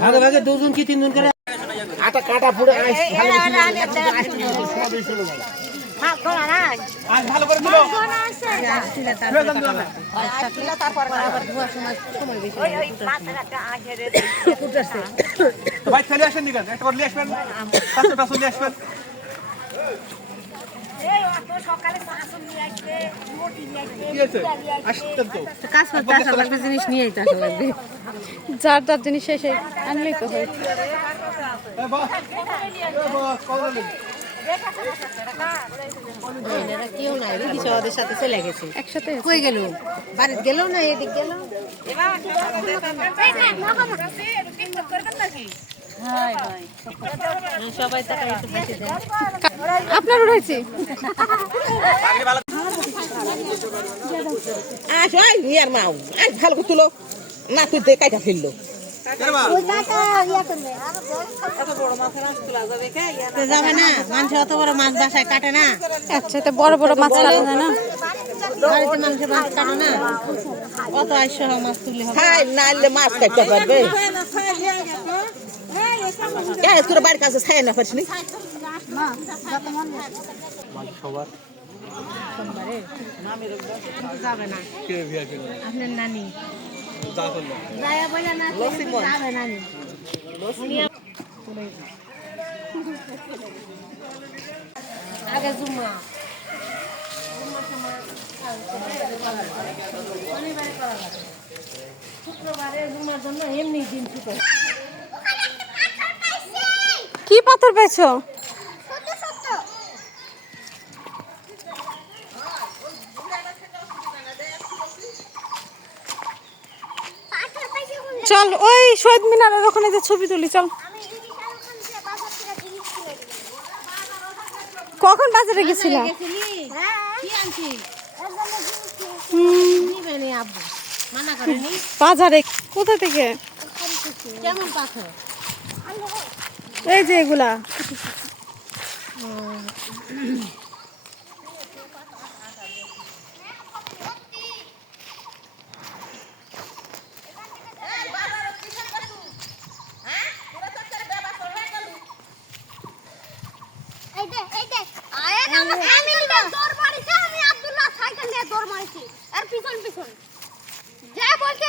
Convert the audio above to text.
ভাগে ভাগে দুজন কি তিনজন করে আটা কাটা পুরো ভালো করে দিল ভাই চলে আসেন নিবেন একটা করে নিয়ে আসবেন 500টা চলে আসবেন জিনিস নিয়ে যার তার জিনিস শেষে আনলেই তো হয়। কেউ নাই ওদের সাথে চলে গেছে একসাথে কই গেল বাড়িতে গেল না এদিক গেল সবাই আপনার উঠেছি ভালো তুলো না তুই কাইটা ফেললো যাবে না মানুষ অত বড় মাছ বাসায় কাটে না আচ্ছা তো বড় বড় মাছ কাটা যায় না বাড়িতে মানুষের মাছ কাটে না অত আইসহ মাছ তুলে নাইলে মাছ কাটতে পারবে তোর বাড়ির কাছে ছাই না পারিস যাবে না আপনার নানি আগে জুম্মা শুক্রবারে জুম্মার জন্য এমনি দিন ছুটো কি পাথর পেয়েছো? চল ওই শহীদ মিনারের ওখানে যে ছবি তুলি চল। কখন বাজারে গেছিলা? বাজারে কোথা থেকে? কেমন পাথর? এই যে এগুলা পিছন পিছন যা বলছে